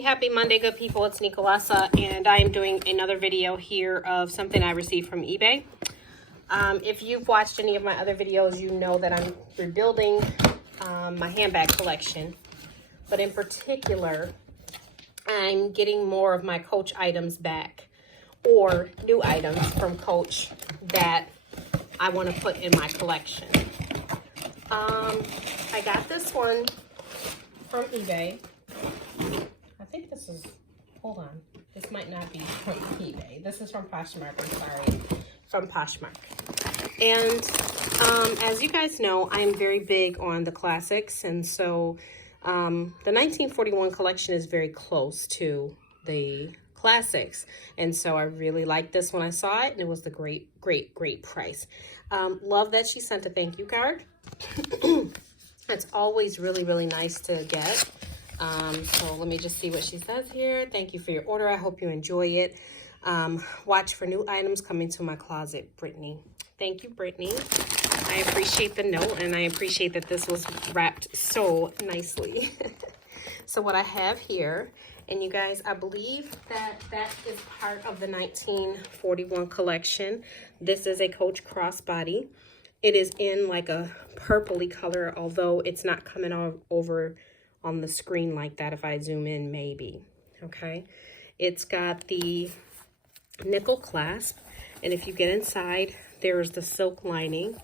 Happy Monday, good people. It's Nicolasa, and I am doing another video here of something I received from eBay. If you've watched any of my other videos, you know that I'm rebuilding my handbag collection. But in particular, I'm getting more of my Coach items back, or new items from Coach that I want to put in my collection. I got this one from eBay. I think this is, hold on, this might not be from eBay. This is from Poshmark, I'm sorry, from Poshmark. And as you guys know, I'm very big on the classics, and so the 1941 collection is very close to the classics, and so I really liked this when I saw it, and it was the great price. Love that she sent a thank you card. It's always really nice to get. So let me just see what she says here. Thank you for your order. I hope you enjoy it. Watch for new items coming to my closet, Brittany. Thank you, Brittany. I appreciate the note, and I appreciate that this was wrapped so nicely. So what I have here, and you guys, I believe that is part of the 1941 collection. This is a Coach Crossbody. It is in like a purpley color, although it's not coming over on the screen like that. If I zoom in, maybe. Okay. It's got the nickel clasp, and if you get inside, there's the silk lining.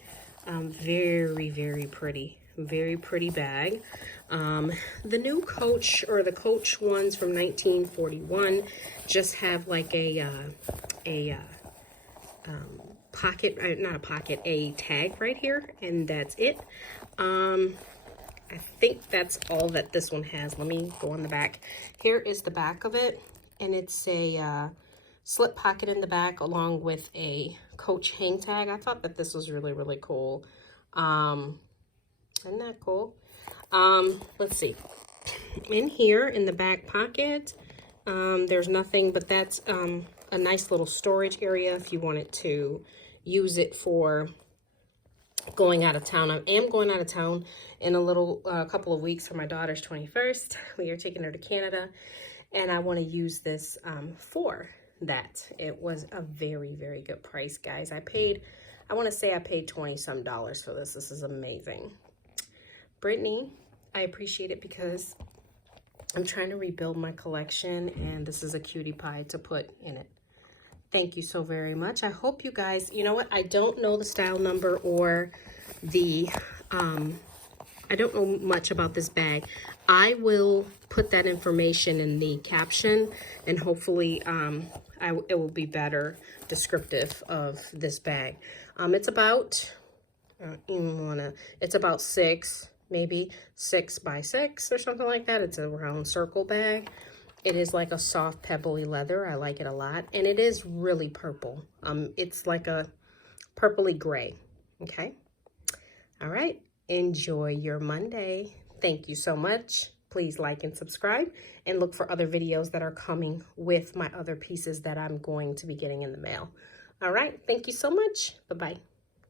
Very pretty. Very pretty bag. The new Coach, or the Coach ones from 1941, just have like a pocket, not a pocket, a tag right here, and that's it. I think that's all that this one has. Let me go on the back. Here is the back of it, and it's a slip pocket in the back along with a Coach hang tag. I thought that this was really cool. Isn't that cool? Let's see. In here in the back pocket, there's nothing, but that's a nice little storage area if you wanted to use it for going out of town. I am going out of town in a little couple of weeks for my daughter's 21st. We are taking her to Canada, and I want to use this for that. It was a very good price, guys. I want to say I paid $20-some for this. This is amazing. Brittany, I appreciate it because I'm trying to rebuild my collection, and this is a cutie pie to put in it. Thank you so very much. I hope you guys, you know what? I don't know the style number or the, I don't know much about this bag. I will put that information in the caption, and hopefully it will be better descriptive of this bag. It's about, it's about maybe 6 by 6 or something like that. It's a round circle bag. It is like a soft pebbly leather. I like it a lot. And it is really purple. It's like a purpley gray. Okay. All right. Enjoy your Monday. Thank you so much. Please like and subscribe, and look for other videos that are coming with my other pieces that I'm going to be getting in the mail. All right. Thank you so much. Bye-bye.